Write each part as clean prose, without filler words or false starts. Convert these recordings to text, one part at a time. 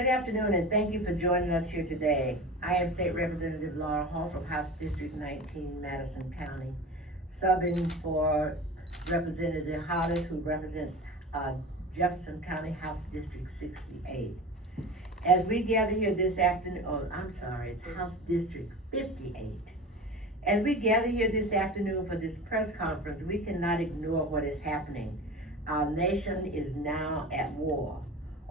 Good afternoon, and thank you for joining us here today. I am State Representative Laura Hall from House District 19, Madison County, subbing for Representative Hollis, who represents Jefferson County House District 68. As we gather here this afternoon, it's House District 58. As we gather here this afternoon for this press conference, we cannot ignore what is happening. Our nation is now at war.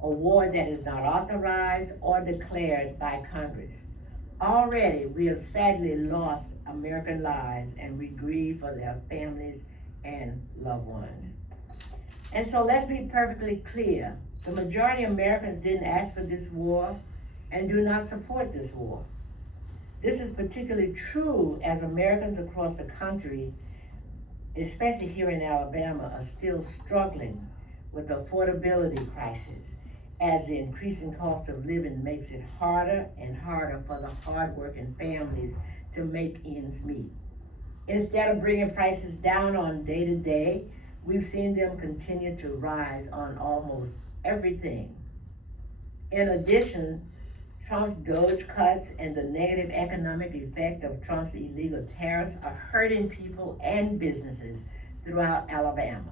A war that is not authorized or declared by Congress. Already, we have sadly lost American lives, and we grieve for their families and loved ones. And so let's be perfectly clear. The majority of Americans didn't ask for this war and do not support this war. This is particularly true as Americans across the country, especially here in Alabama, are still struggling with the affordability crisis, as the increasing cost of living makes it harder and harder for the hardworking families to make ends meet. Instead of bringing prices down on day to day, we've seen them continue to rise on almost everything. In addition, Trump's DOGE cuts and the negative economic effect of Trump's illegal tariffs are hurting people and businesses throughout Alabama.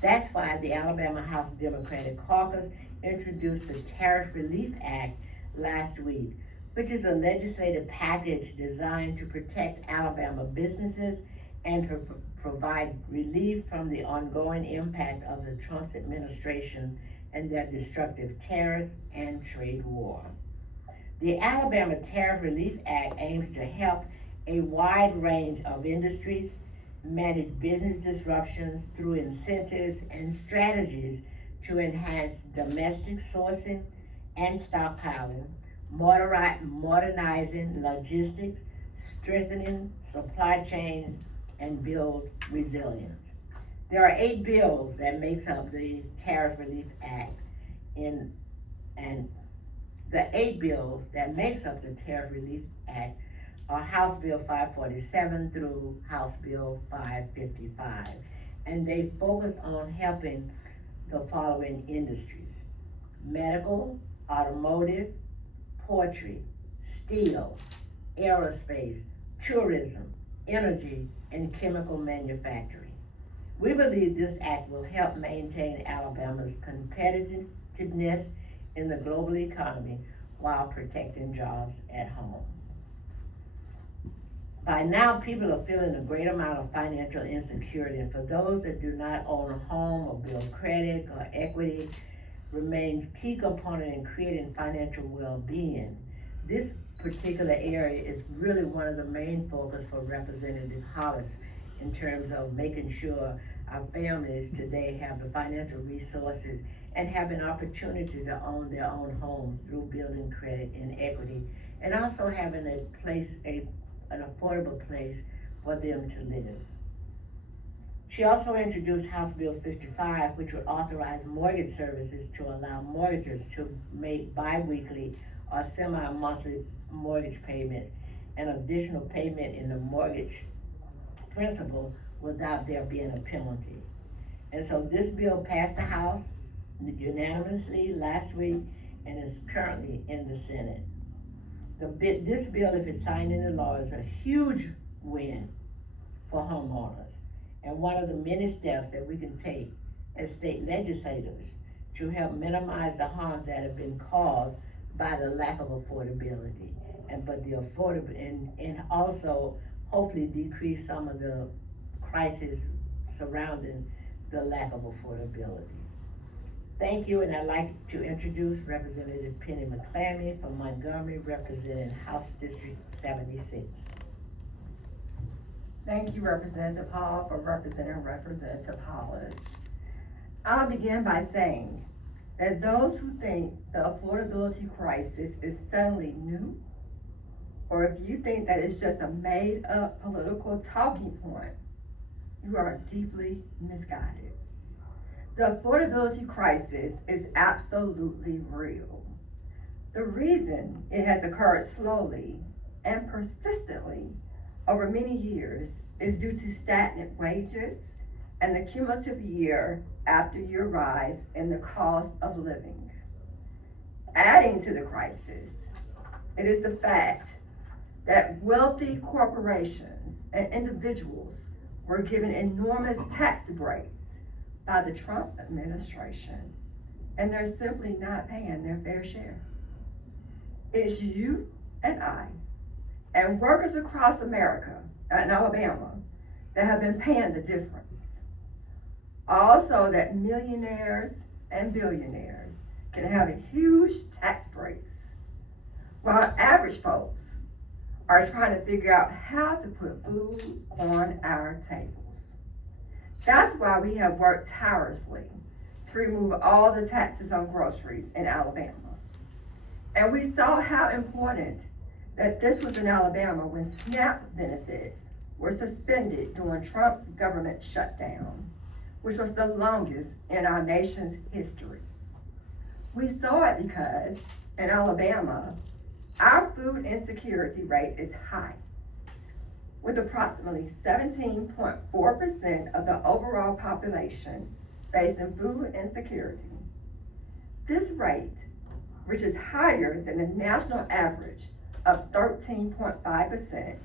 That's why the Alabama House Democratic Caucus introduced the Tariff Relief Act last week, which is a legislative package designed to protect Alabama businesses and provide relief from the ongoing impact of the Trump administration and their destructive tariffs and trade war. The Alabama Tariff Relief Act aims to help a wide range of industries manage business disruptions through incentives and strategies to enhance domestic sourcing and stockpiling, modernizing logistics, strengthening supply chains, and build resilience. There are 8 bills that makes up the Tariff Relief Act, and the 8 bills that makes up the Tariff Relief Act are House Bill 547 through House Bill 555, and they focus on helping the following industries: medical, automotive, poultry, steel, aerospace, tourism, energy, and chemical manufacturing. We believe this act will help maintain Alabama's competitiveness in the global economy while protecting jobs at home. By now, people are feeling a great amount of financial insecurity, and for those that do not own a home or build credit or equity, remains key component in creating financial well-being. This particular area is really one of the main focus for Representative Hollis in terms of making sure our families today have the financial resources and have an opportunity to own their own homes through building credit and equity, and also having an affordable place for them to live. She also introduced House Bill 55, which would authorize mortgage services to allow mortgagors to make biweekly or semi-monthly mortgage payments and additional payment in the mortgage principal without there being a penalty. And so this bill passed the House unanimously last week and is currently in the Senate. This bill, if it's signed into law, is a huge win for homeowners, and one of the many steps that we can take as state legislators to help minimize the harm that have been caused by the lack of affordability, and also hopefully decrease some of the crisis surrounding the lack of affordability. Thank you, and I'd like to introduce Representative Penny McClammy from Montgomery, representing House District 76. Thank you, Representative Hall, for representing Representative Hollis. I'll begin by saying that those who think the affordability crisis is suddenly new, or if you think that it's just a made-up political talking point, you are deeply misguided. The affordability crisis is absolutely real. The reason it has occurred slowly and persistently over many years is due to stagnant wages and the cumulative year after year rise in the cost of living. Adding to the crisis, it is the fact that wealthy corporations and individuals were given enormous tax breaks by the Trump administration, and they're simply not paying their fair share. It's you and I, and workers across America and Alabama that have been paying the difference. Also, that millionaires and billionaires can have huge tax breaks, while average folks are trying to figure out how to put food on our tables. That's why we have worked tirelessly to remove all the taxes on groceries in Alabama. And we saw how important that this was in Alabama when SNAP benefits were suspended during Trump's government shutdown, which was the longest in our nation's history. We saw it because in Alabama, our food insecurity rate is high, with approximately 17.4% of the overall population facing food insecurity. This rate, which is higher than the national average of 13.5%,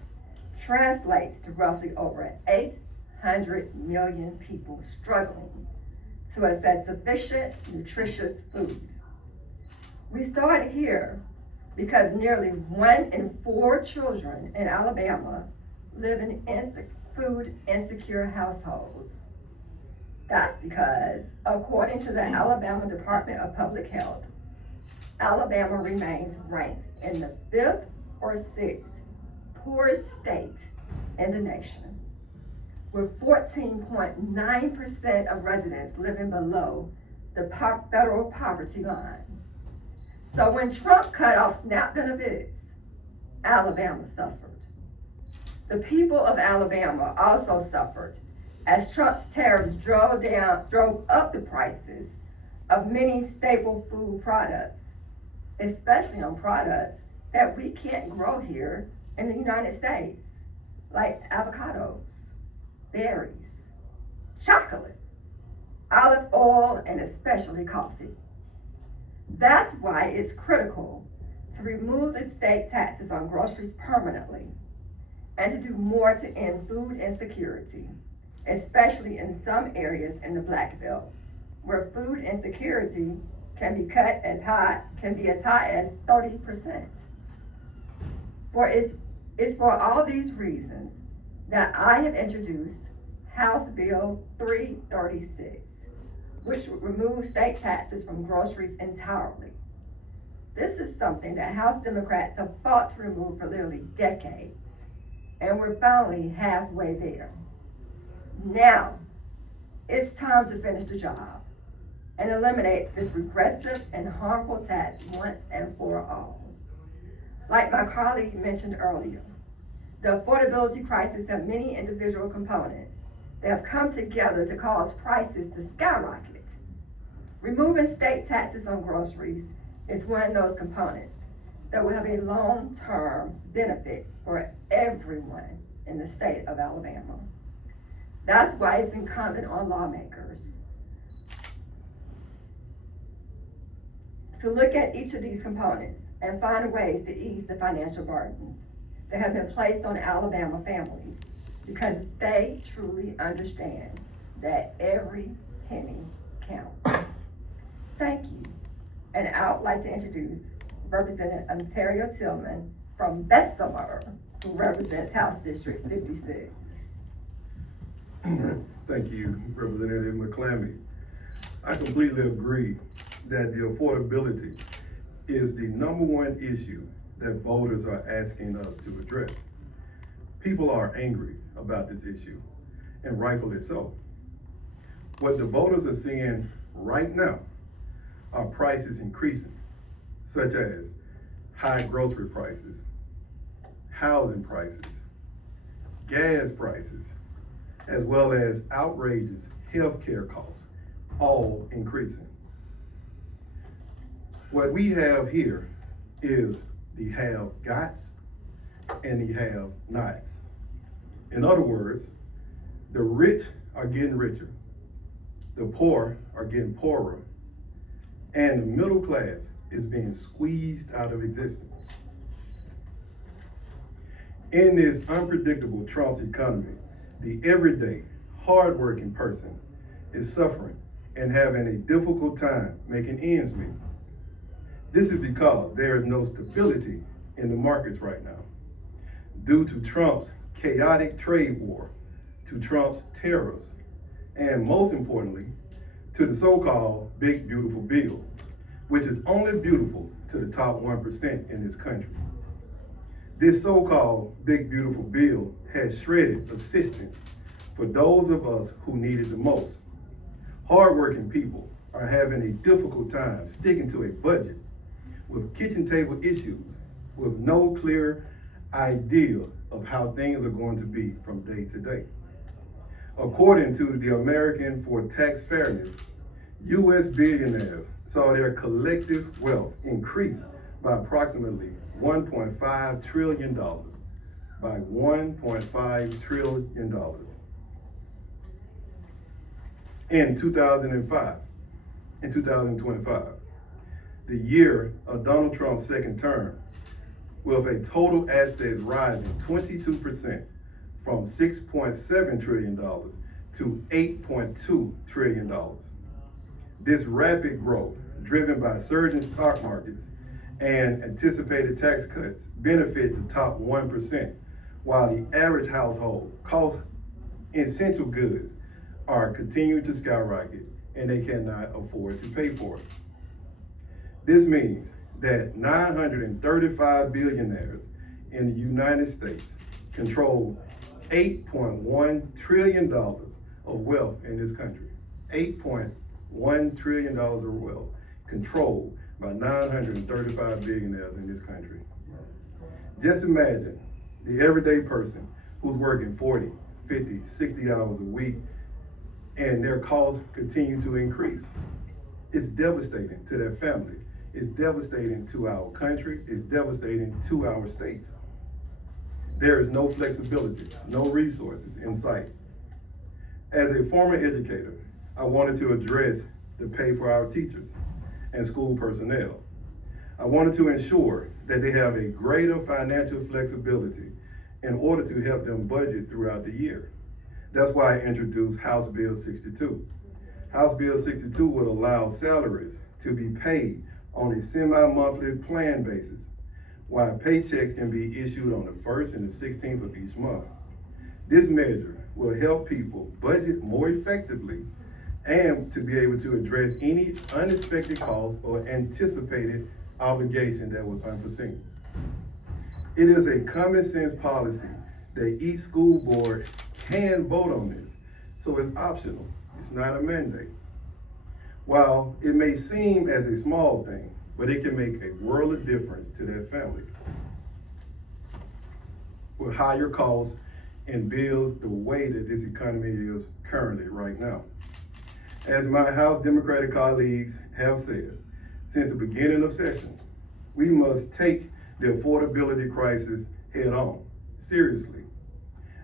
translates to roughly over 800 million people struggling to access sufficient, nutritious food. We saw it here because nearly 1 in 4 children in Alabama live in food insecure households. That's because, according to the Alabama Department of Public Health, Alabama remains ranked in the 5th or 6th poorest state in the nation, with 14.9% of residents living below the federal poverty line. So when Trump cut off SNAP benefits, Alabama suffered. The people of Alabama also suffered as Trump's tariffs drove up the prices of many staple food products, especially on products that we can't grow here in the United States, like avocados, berries, chocolate, olive oil, and especially coffee. That's why it's critical to remove the state taxes on groceries permanently and to do more to end food insecurity, especially in some areas in the Black Belt, where food insecurity can be as high as 30%. It's for all these reasons that I have introduced House Bill 336, which would remove state taxes from groceries entirely. This is something that House Democrats have fought to remove for literally decades, and we're finally halfway there. Now, it's time to finish the job and eliminate this regressive and harmful tax once and for all. Like my colleague mentioned earlier, the affordability crisis has many individual components that have come together to cause prices to skyrocket. Removing state taxes on groceries is one of those components that will have a long-term benefit for everyone in the state of Alabama. That's why it's incumbent on lawmakers to look at each of these components and find ways to ease the financial burdens that have been placed on Alabama families, because they truly understand that every penny counts. Thank you. And I would like to introduce Representative Ontario Tillman from Bessemer, who represents House District 56. Thank you, Representative McClammy. I completely agree that the affordability is the number one issue that voters are asking us to address. People are angry about this issue, and rightfully so. What the voters are seeing right now are prices increasing, such as high grocery prices, housing prices, gas prices, as well as outrageous healthcare costs, all increasing. What we have here is the have-gots and the have-nots. In other words, the rich are getting richer, the poor are getting poorer, and the middle class is being squeezed out of existence. In this unpredictable Trump's economy, the everyday, hardworking person is suffering and having a difficult time making ends meet. This is because there is no stability in the markets right now, due to Trump's chaotic trade war, to Trump's tariffs, and most importantly, to the so-called Big Beautiful Bill, which is only beautiful to the top 1% in this country. This so-called Big Beautiful Bill has shredded assistance for those of us who need it the most. Hardworking people are having a difficult time sticking to a budget with kitchen table issues, with no clear idea of how things are going to be from day to day. According to the American for Tax Fairness, U.S. billionaires saw their collective wealth increase by approximately $1.5 trillion, by $1.5 trillion. In 2025, the year of Donald Trump's second term, with a total assets rising 22% from $6.7 trillion to $8.2 trillion. This rapid growth, driven by surging stock markets and anticipated tax cuts, benefit the top 1%, while the average household cost essential goods are continuing to skyrocket and they cannot afford to pay for it. This means that 935 billionaires in the United States control $8.1 trillion of wealth in this country. $8.1 trillion of wealth controlled by 935 billionaires in this country. Just imagine the everyday person who's working 40, 50, 60 hours a week, and their costs continue to increase. It's devastating to their family. It's devastating to our country. It's devastating to our state. There is no flexibility, no resources in sight. As a former educator, I wanted to address the pay for our teachers and school personnel. I wanted to ensure that they have a greater financial flexibility in order to help them budget throughout the year. That's why I introduced House Bill 62. House Bill 62 would allow salaries to be paid on a semi-monthly plan basis, while paychecks can be issued on the 1st and the 16th of each month. This measure will help people budget more effectively and to be able to address any unexpected costs or anticipated obligation that was unforeseen. It is a common sense policy that each school board can vote on this, so it's optional. It's not a mandate. While it may seem as a small thing, but it can make a world of difference to their family. With higher costs and bills the way that this economy is currently right now. As my House Democratic colleagues have said, since the beginning of session, we must take the affordability crisis head on, seriously.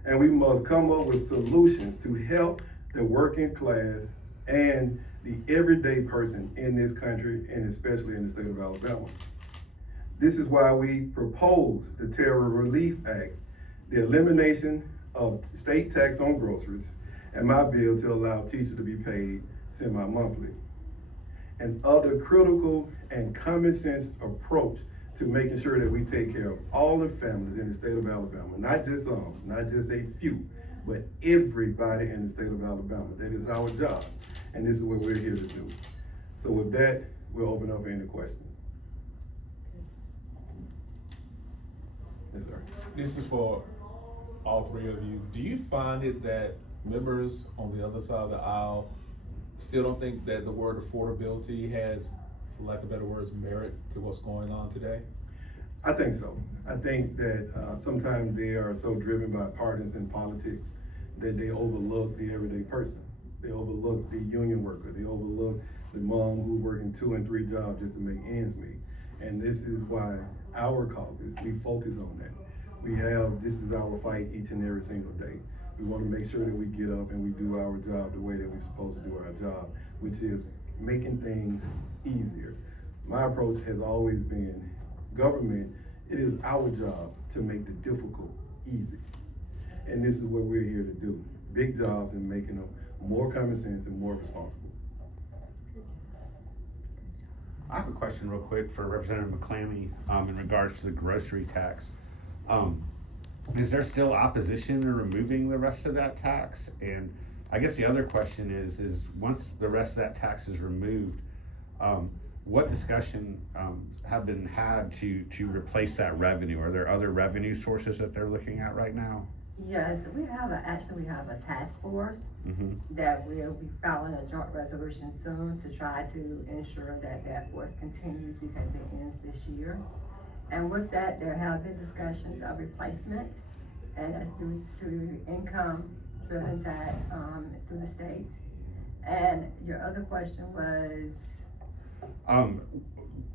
And we must come up with solutions to help the working class and the everyday person in this country, and especially in the state of Alabama. This is why we propose the Tariff Relief Act, the elimination of state tax on groceries, and my bill to allow teachers to be paid semi-monthly. And other critical and common sense approach to making sure that we take care of all the families in the state of Alabama, not just some, not just a few, but everybody in the state of Alabama. That is our job, and this is what we're here to do. So with that, we'll open up for any questions. Yes, sir. This is for all three of you. Do you find it that members on the other side of the aisle still don't think that the word affordability has, for lack of better words, merit to what's going on today? I think so. I think that sometimes they are so driven by partisan politics that they overlook the everyday person. They overlook the union worker. They overlook the mom who's working 2 and 3 jobs just to make ends meet. And this is why our caucus, we focus on that. This is our fight each and every single day. We want to make sure that we get up and we do our job the way that we're supposed to do our job, which is making things easier. My approach has always been, government, it is our job to make the difficult easy. And this is what we're here to do. Big jobs and making them more common sense and more responsible. I have a question real quick for Representative McClammy, in regards to the grocery tax. Is there still opposition to removing the rest of that tax? And I guess the other question is once the rest of that tax is removed, what discussion, have been had to replace that revenue? Are there other revenue sources that they're looking at right now? Yes, we have a task force that will be filing a joint resolution soon to try to ensure that force continues because it ends this year. And with that, there have been discussions of replacement, and that's due to income-driven tax, through the state. And your other question was?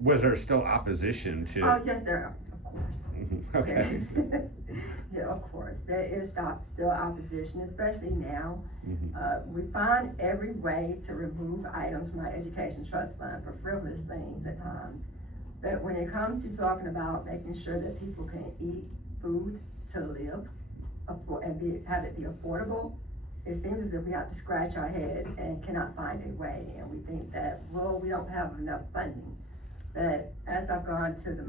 Was there still opposition to? Oh, yes, there are, of course. Okay. Yeah, of course, there is still opposition, especially now. We find every way to remove items from our education trust fund for frivolous things at times. But when it comes to talking about making sure that people can eat food to live, and have it be affordable, it seems as if we have to scratch our heads and cannot find a way, and we think that, well, we don't have enough funding. But as I've gone to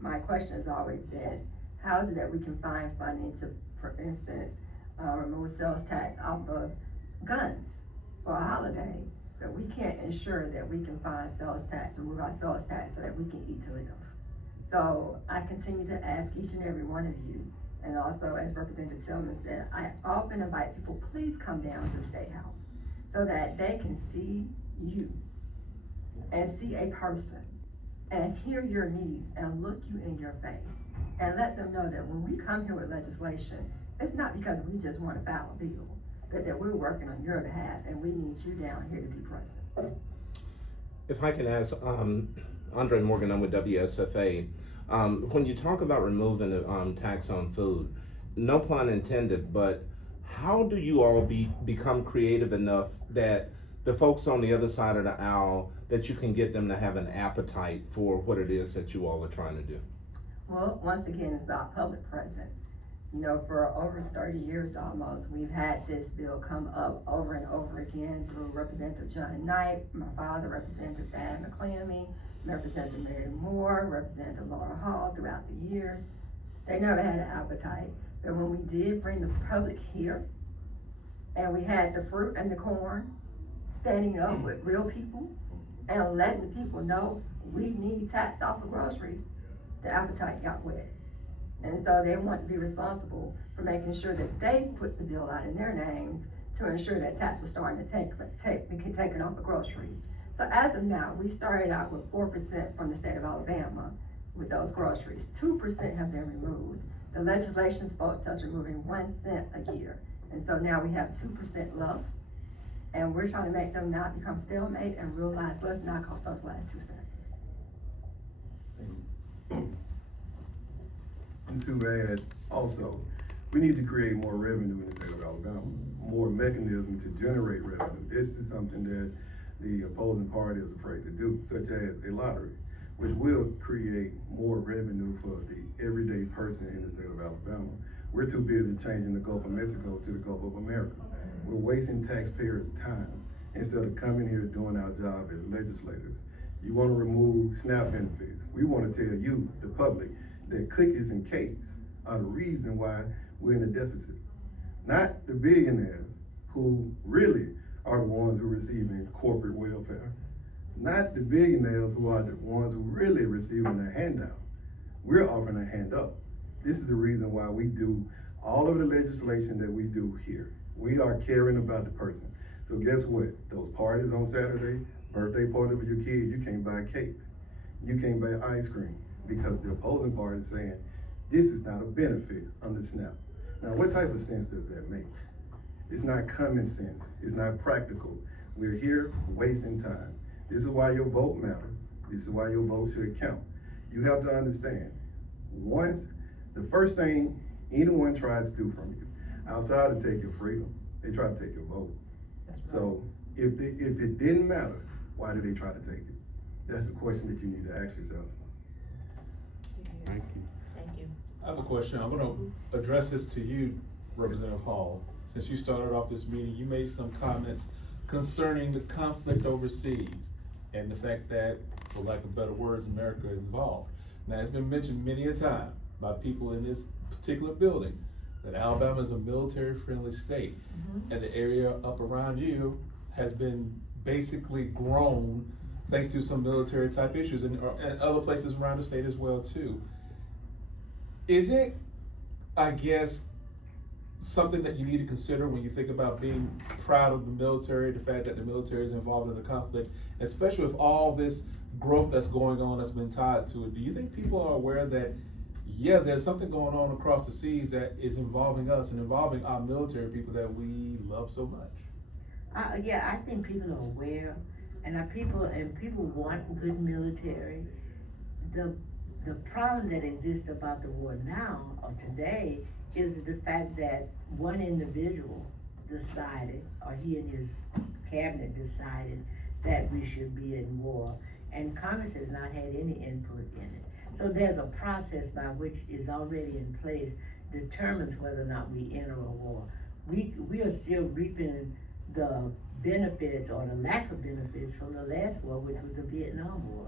my question has always been, how is it that we can find funding to, for instance, remove sales tax off of guns for a holiday, but we can't ensure that we can find remove our sales tax so that we can eat to live. So I continue to ask each and every one of you, and also as Representative Tillman said, I often invite people, please come down to the State House so that they can see you and see a person and hear your needs and look you in your face and let them know that when we come here with legislation, it's not because we just want to file a bill, but that we're working on your behalf and we need you down here to be present. If I can ask, Andre Morgan, I'm with WSFA. When you talk about removing the tax on food, no pun intended, but how do you all become creative enough that the folks on the other side of the aisle, that you can get them to have an appetite for what it is that you all are trying to do? Well, once again, it's about public presence. You know, for over 30 years almost, we've had this bill come up over and over again through Representative John Knight, my father, Representative Thad McClammy, Representative Mary Moore, Representative Laura Hall throughout the years. They never had an appetite. But when we did bring the public here, and we had the fruit and the corn, standing up with real people, and letting the people know we need tax off of groceries, the appetite got wet. And so they want to be responsible for making sure that they put the bill out in their names to ensure that tax was starting to be taken off of groceries. So as of now, we started out with 4% from the state of Alabama with those groceries. 2% have been removed. The legislation spoke to us removing 1 cent a year. And so now we have 2% left. And we're trying to make them not become stalemate and realize, let's knock off those last 2 cents. And to add, also, we need to create more revenue in the state of Alabama, more mechanism to generate revenue. This is something that the opposing party is afraid to do, such as a lottery, which will create more revenue for the everyday person in the state of Alabama. We're too busy changing the Gulf of Mexico to the Gulf of America. We're wasting taxpayers' time instead of coming here doing our job as legislators. You want to remove SNAP benefits. We want to tell you, the public, that cookies and cakes are the reason why we're in a deficit. Not the billionaires who really are the ones who are receiving corporate welfare. Not the billionaires who are the ones who really receiving a handout. We're offering a handout. This is the reason why we do all of the legislation that we do here. We are caring about the person. So guess what? Those parties on Saturday, birthday party with your kids, you can't buy cakes. You can't buy ice cream because the opposing party is saying, this is not a benefit under SNAP. Now, what type of sense does that make? It's not common sense. It's not practical. We're here wasting time. This is why your vote matters. This is why your vote should count. You have to understand, once, the first thing anyone tries to do from you, outside of take your freedom, they try to take your vote. That's right. So if it didn't matter, why do they try to take it? That's the question that you need to ask yourself. Thank you. Thank you. I have a question. I'm gonna address this to you, Representative Hall. Since you started off this meeting, you made some comments concerning the conflict overseas and the fact that, for lack of better words, America is involved. Now, it's been mentioned many a time by people in this particular building that Alabama is a military-friendly state, and the area up around you has been basically grown thanks to some military-type issues and other places around the state as well, too. Is it, I guess, something that you need to consider when you think about being proud of the military, the fact that the military is involved in the conflict, especially with all this growth that's going on that's been tied to it? Do you think people are aware that, yeah, there's something going on across the seas that is involving us and involving our military people that we love so much? Yeah, I think people are aware, and people want good military. The problem that exists about the war now or today is the fact that one individual decided, or he and his cabinet decided, that we should be in war, and Congress has not had any input in it. So there's a process by which is already in place, determines whether or not we enter a war. We are still reaping the benefits or the lack of benefits from the last war, which was the Vietnam War.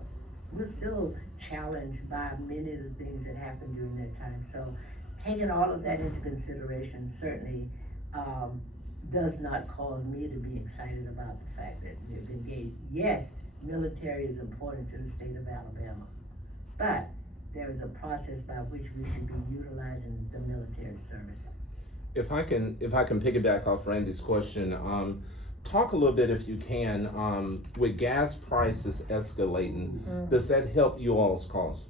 We're still challenged by many of the things that happened during that time. So taking all of that into consideration certainly does not cause me to be excited about the fact that we've engaged. Yes, military is important to the state of Alabama, but there is a process by which we should be utilizing the military services. If I can piggyback off Randy's question, talk a little bit, if you can, with gas prices escalating, does that help you all's cause?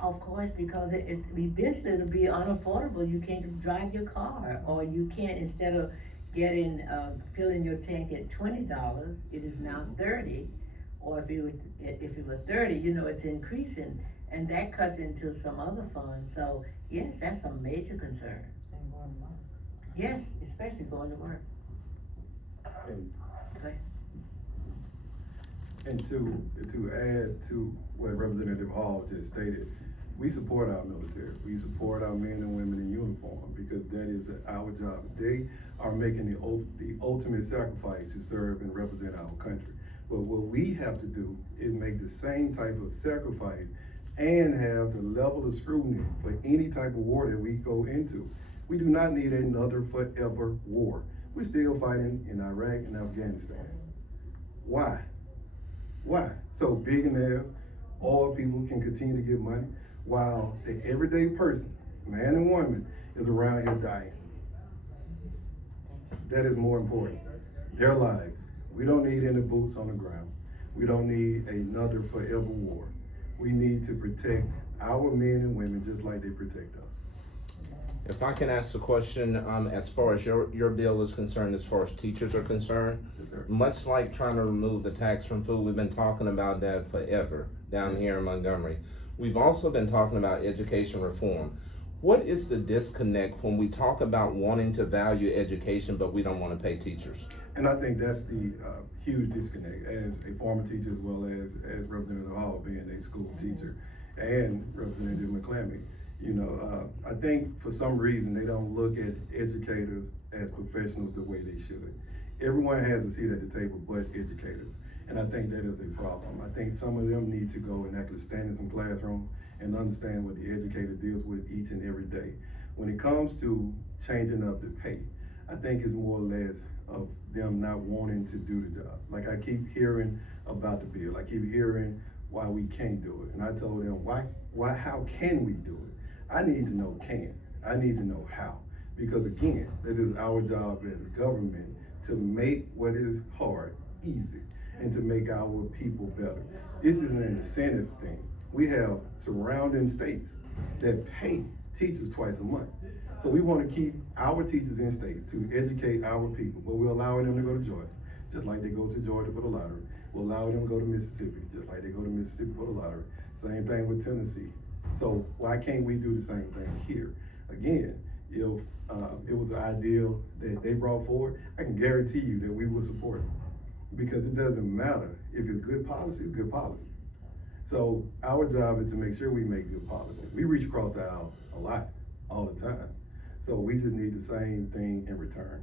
Of course, because it eventually it'll be unaffordable. You can't drive your car, or you can't, instead of filling your tank at $20, it is now $30. Or if it was $30, it's increasing, and that cuts into some other funds. So yes, that's a major concern. And going to work. Yes, especially going to work. And, Go ahead. and to add to what Representative Hall just stated, we support our military. We support our men and women in uniform because that is our job. They are making the ultimate sacrifice to serve and represent our country. But what we have to do is make the same type of sacrifice and have the level of scrutiny for any type of war that we go into. We do not need another forever war. We're still fighting in Iraq and Afghanistan. Why? Why? So billionaires, oil people can continue to get money while the everyday person, man and woman, is around here dying. That is more important. Their lives. We don't need any boots on the ground. We don't need another forever war. We need to protect our men and women just like they protect us. If I can ask a question, as far as your bill is concerned, as far as teachers are concerned, Yes, sir. much like trying to remove the tax from food, we've been talking about that forever down here in Montgomery. We've also been talking about education reform. What is the disconnect when we talk about wanting to value education, but we don't want to pay teachers? And I think that's the huge disconnect as a former teacher as well as Representative Hall being a school teacher and Representative McClammy. I think for some reason they don't look at educators as professionals the way they should. Everyone has a seat at the table but educators. And I think that is a problem. I think some of them need to go and actually stand in some classroom and understand what the educator deals with each and every day. When it comes to changing up the pay, I think it's more or less of them not wanting to do the job. Like I keep hearing about the bill. I keep hearing why we can't do it. And I told them, how can we do it? I need to know can. I need to know how. Because again, that is our job as a government to make what is hard easy and to make our people better. This is an incentive thing. We have surrounding states that pay teachers twice a month. So we want to keep our teachers in state to educate our people, but we're allowing them to go to Georgia, just like they go to Georgia for the lottery. We're allowing them to go to Mississippi, just like they go to Mississippi for the lottery. Same thing with Tennessee. So why can't we do the same thing here? Again, if it was an ideal that they brought forward, I can guarantee you that we will support it. Because it doesn't matter. If it's good policy, it's good policy. So our job is to make sure we make good policy. We reach across the aisle a lot, all the time. So we just need the same thing in return.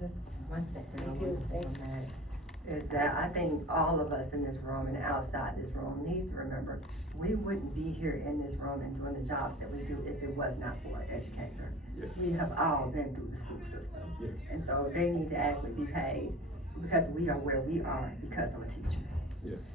Just one second, I Thank you. want to say on that, is that I think all of us in this room and outside this room needs to remember, we wouldn't be here in this room and doing the jobs that we do if it was not for an educator. Yes. We have all been through the school system. Yes. And so they need to actually be paid because we are where we are because of a teacher. Yes.